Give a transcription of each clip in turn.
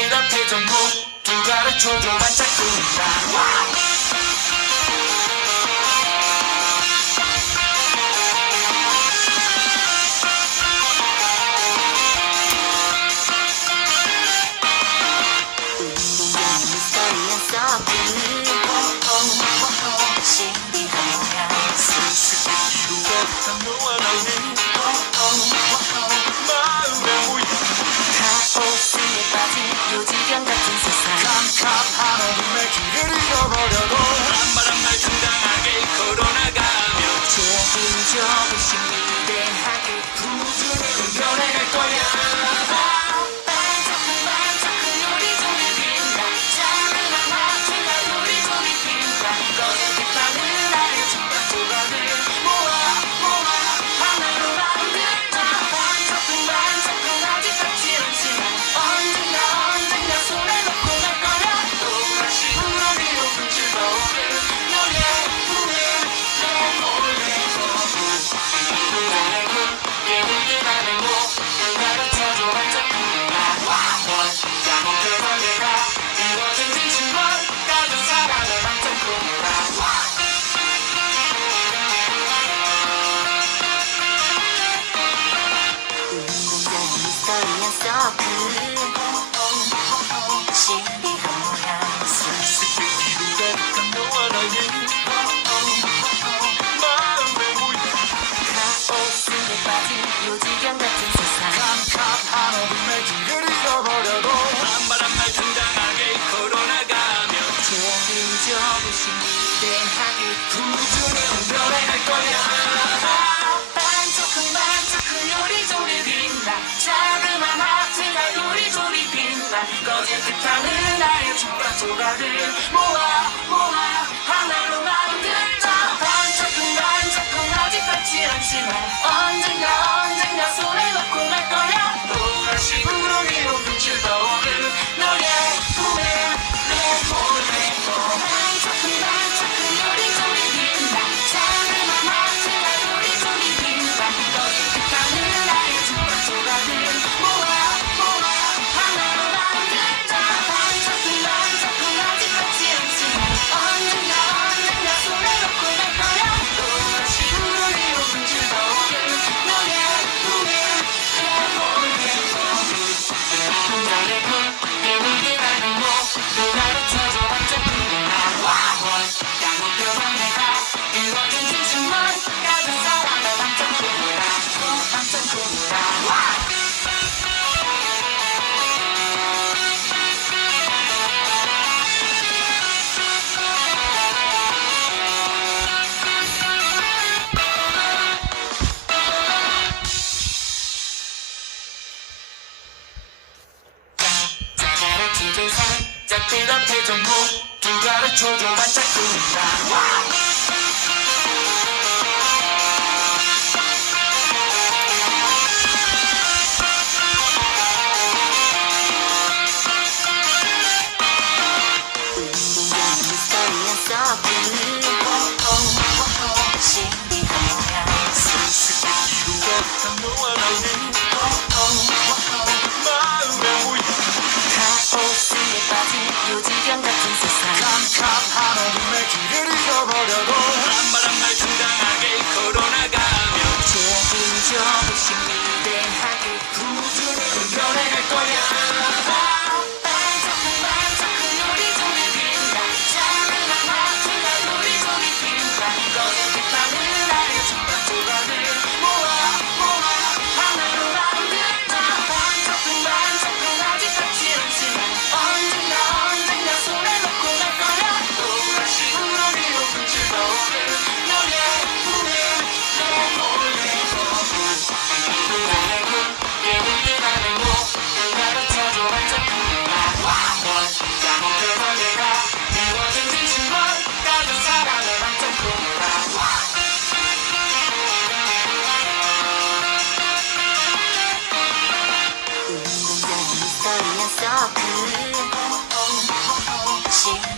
이렇게 좀 모두 가르쳐줘 반짝거린다 She 거짓듯하는 나의 춤과 조각을 모아 모아 하나로 만들자. 반짝은 반짝은 아직 닿지 않지만 언젠가 언젠가 손에 초조한 자꾸 no one I knew. 心。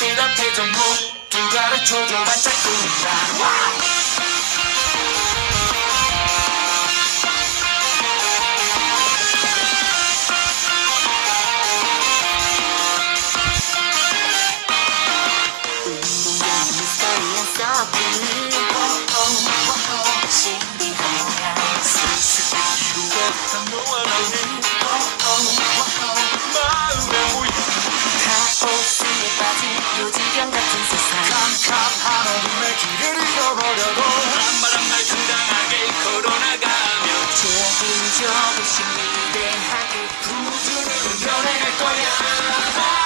짝대가 표정 모두 가르쳐줘 반짝 서브 신비한 수수께끼로 어떤 너와 나는 길을 잃어버려도 바람바람 날 당당하게 걸어나가며 좋은 적을 신기대하게 부드러운 연애할 거야.